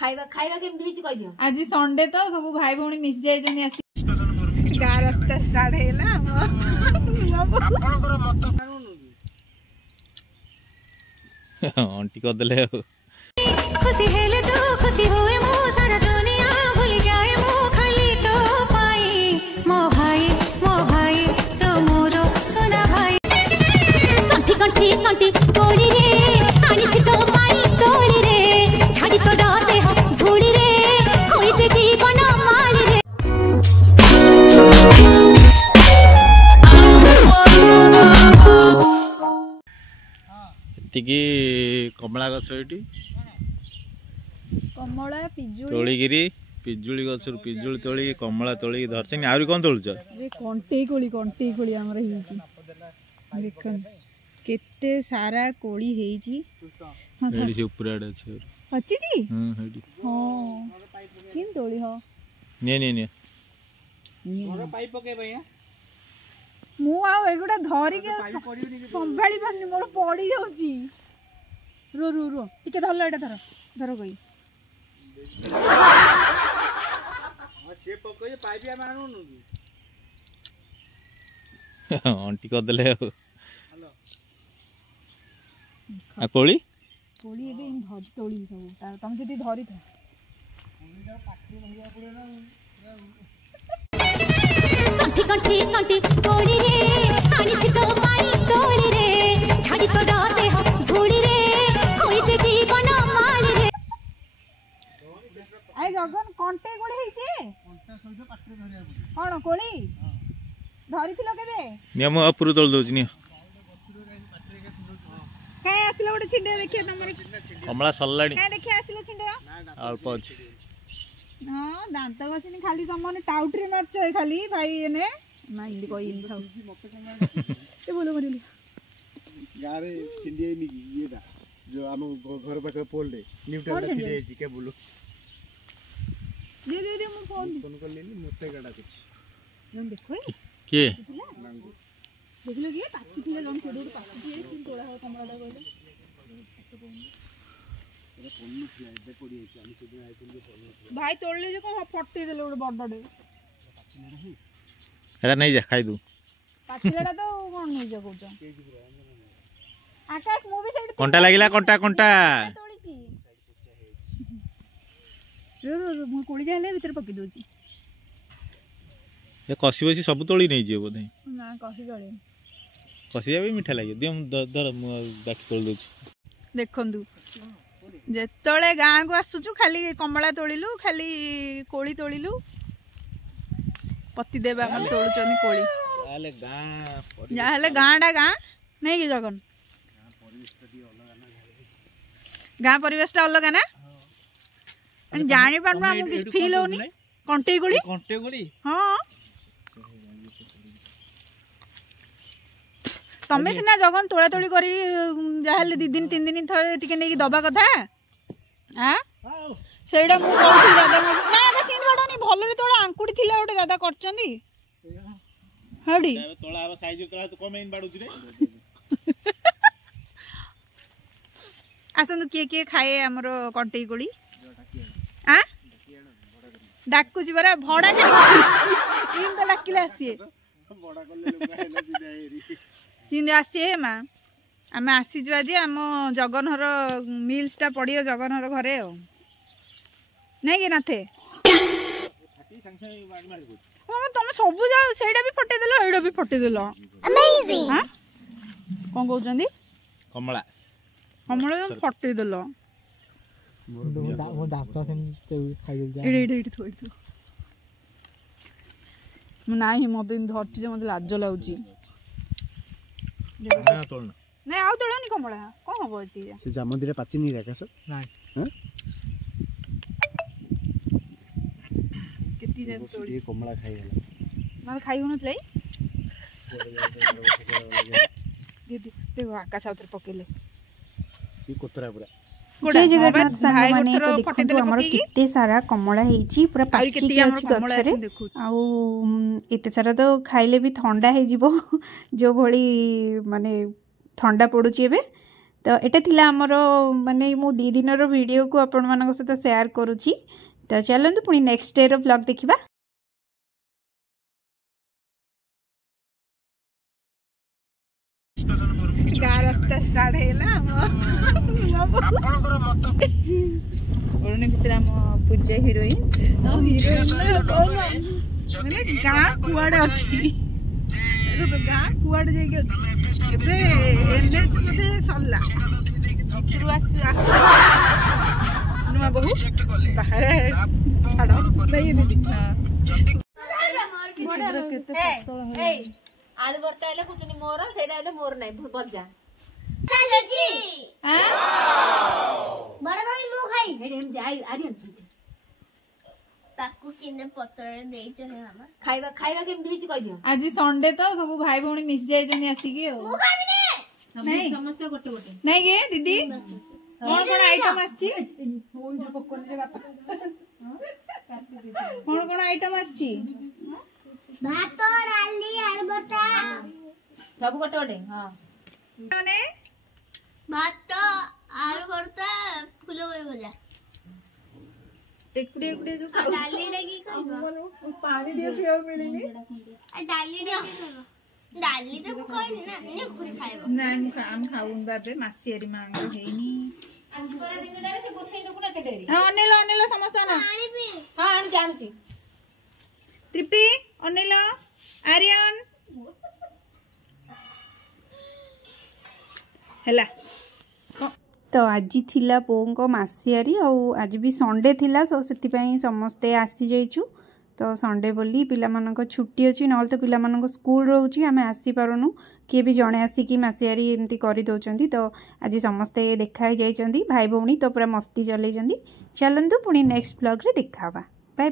ଖାଇବା କେମିତି ହେଇଛି କହିଦିଅ। ଆଜି ସଣ୍ଡେ ତ ସବୁ ଭାଇ ଭଉଣୀ ମିଶି ଯାଇଛନ୍ତି ଆସି ଗାଁ ରାସ୍ତା ଷ୍ଟାର୍ଟ ହେଇଗଲା। ଅଣ୍ଟି କରିଦେଲେ ଆଉ खुशी हेले तो खुशी हुए मो सारा दुनिया भूल जाए मो खाली तो पाई मो भाई तो मोरो सोना भाई कंठी कंठी कंठी तोड़ी रे आनी थी तो पाई तोड़ी रे छाड़ी तो डरते हो धूड़ी रे कोई ते जीवन माली रे ଏତିକି କମଳା ଗଛ ଏଇଠି କମଳା ପିଜୁଳି ତୋଳିକିରି ପିଜୁଳି ଗଛରୁ ପିଜୁଳି ତୋଳିକି କମଳା ତୋଳିକି ଧରିଛନ୍ତି। ଆହୁରି କଣ ତୋଳୁଛ? କଣ୍ଟେଇ କୋଳି ଆମର ହେଇଛି ଦେଖନ୍ତୁ କେତେ ସାରା କୋଳି ହେଇଛି। ଏଇଠି ସେ ଉପରେ ଆଡେ ଅଛି ଅଛି ଜି ସେଇଠି ହଁ କିନ୍ ତୋଳି ହଁ ନିଏ ମୁଁ ଆଉ ଏଗୁଡ଼ା ଧରିକି ସମ୍ଭାଳି ପାରୁନି ମୋର ପଡ଼ି ଯାଉଛି। ରୁହ ଟିକେ ଧରିଲ ଏଇଟା ଧର କହି ଅଣ୍ଟି କରିଦେଲେ ଆଉ କୋଳି ଏବେ ତୋଳି ସବୁ ତମେ ସେଠି ଧରିଥ कंठी कंठी कंठी तोड़ी रे आनी थी तो पाई तोड़ी रे छाड़ी तो डरते हो धूड़ी रे कोई ते जीवन माली रे आए जगन कंटे कोଳି ହେଇଛି କଣ କୋଳି ଧରିଥିଲ କେବେ? ନିଅ ମୁଁ ଉପରୁ ତୋଳି ଦଉଛି ନିଅ। କାଇଁ ଆସିଲ ଗୋଟେ ଛିଣ୍ଡା ଦେଖିଆ ତମର କମଳା ସରିଲାଣି କାଇଁ ଦେଖିଆ ଆସିଲ ଛିଣ୍ଡା ଅଳ୍ପ ଅଛି। ହଁ ଦାନ୍ତ ଘଷିନି ଖାଲି ତମମାନେ ଟାଉଟରେ ମାରଛ ଖାଲି ଭାଇ ଏନେ ନା ଇନ୍ତି କହିନି ଥାଉ ଏ ବୋଲ କରିଲି ଗାଁରେ ଛିଣ୍ଡିଏନି କି ଇଏଟା जो ଆମ ଘର ପାଖରେ ପୋଲରେ ନ୍ୟୁଟ୍ରାଲଟା ଛିଣ୍ଡି ହେଇଛି କେବୁଲ दे ମୁଁ ଫୋନ କଲିନି ମୋତେ ଗାଡା କିଛି ନା ଦେଖ କିଏ ଦେଖିଲ କି ପାଚି ଥିଲା ଜଣ ସେଡୁ ପାଚି ଥିଲା କି ତୋଳା ହବ କମଳାଟା କହିଲେ ଏଟା ପନ୍ନୁ ଥିଲା ଏବେ ପଡି ହେଇଛି ଆମେ ସେଦିନ ଆଇଥିଲୁ ଭାଇ ତୋଳିଲେ ଯେ କଣ ଫଟେଇ ଦେଲେ ଗୋଟେ ବଡଟେ ଏଟା ନେଇ ଯା ଖାଇ ଦୁ ପାଚିଲାଟା ତ କଣ ନେଇ ଯା କହୁଛ आकाश मु भी साइड कंटा लागिला कंटा तोळीची रो मु कोळी जाले भीतर पकी दोची ये कसी बसी सब तोळी नै जे बोधे ना कसी जळे कसी जाबे मीठा लागे दियो दर मु बैक तोळ दोची देखंदु जेतळे गां को आसुचु खाली कमला तोळिलु खाली कोळी तोळिलु पति देबा हम तोळुचनी कोळी याले गांडा गां नै कि जगन गाँ परिवेशटा अलग ना जानी पारमा हम किछ फील होनी कंटे गुली हां तमे सिना जगन तोळा तोळी करी जाहले 2 दिन 3 दिन थरे टिके नेकी दबा कथा हां सेडा मु कहछि दादा ना ना सीन बडनी भलरे तोळा आंकुडी थिला ओटे दादा करचंदी हडी तोळा अब साइज तोळा तो कमेइन बाडुची रे आसंतु किए खाए आमर कंटे कोली आ डाकुची बरा भड़ा के इन तो डाकिले आसी भड़ा करले लोक आइला सिंदे आसी हे मा आमे आसी जो आज आम जगनहर मिल्स टा पडियो जगनहर घरे हो नै के नाथे फाटी संगे बाड़ी मारि को तुम सब जा सेडा भी फटे देलो एडा भी फटे देलो अमेजिंग हां कोन कहउचंदी कमला हमरे फटे देलो वो दांत से खाइ जा एडे थोड़ी तो नाही मते धरती जे मते लाज लाउची ना तोड़ना नै आउ तोड़नी कमला कोन हबो एती से जामंदिरे पाचिनी राकास ना हैं केती जे तोड़ी ये कमला खाइ गेला माल खाइ होनत लै दीदी देखो आकाश आउतर पकेले ये कोतरा पूरा जय जगन्नाथ साथी माने देखो हमर केते सारा कमला हेची पूरा पाची के अछि गछरे आ एते सारा तो खाइले भी ठंडा हे जिवो जो भली माने ठंडा पडुची एबे तो एटा थिला हमर माने मु 2 दिनर वीडियो को आपण मानक सहित शेयर करूची। तो चलंतु पुणी नेक्स्ट डे रो ब्लॉग देखिबा। गाँ रास्ता स्टार्ट हैला पूजा हिरोइन माने गाँ कुआड़े अच्छी गाँ कुआड़े जाइए एनएच बोधे सरला नुआ बहु बाहर छाड़ नहीं दीदी आलू भर्ता हेले कुचुनी मोर सेटा हेले मोर नै बज्जा बड़ा भाई लो खाई हेडे हम जाई आरी ताकू किने पत्र देइछ हे मामा खाइबा खाइबा केम देइछ कहि दियो। आज संडे तो सब भाई भौणी मिस जाय जनी आसी के मु खाबी ने समस्त गोटे गोटे नहीं गे दीदी कौन आइटम आछि कौन आइटम आछि भात डाली आलू भर्ता सब गोटे गोटे हां माने भात आलू भर्ता फूलकोबी भजा टेकुड़ी टेकुड़ी जो डाली डेगी खाइबा पानी दियो पियो मिलिनी डाली डेगी खाइबा डाली तो कोई ना ने खुद खाइबा नहीं हम खाऊन बाबे माछियारी मांग हेनी अंकुरा दिनडा से बसई न कुना केटेरी हां अनेलो समोसा ना पानी पी हां हम जानछि त्रिपी अनेलो आर्यन हला तो आज थिला बोंको मासियारी आज भी संडे थिला तो से समस्ते आसी जाइछु। तो संडे बोली पिला मानक छुट्टी अच्छी ना तो पिला मानक स्कूल रोची आम आसी पारुनु किए भी जड़े आसिकी मासियारी एमती कर दौरान। तो आज समस्ते देखा जाइछंती भाई भौणी तो पूरा मस्ती चलैछंती। चलंतु पुणी नेक्स्ट ब्लॉग रे देखा बाय बाय।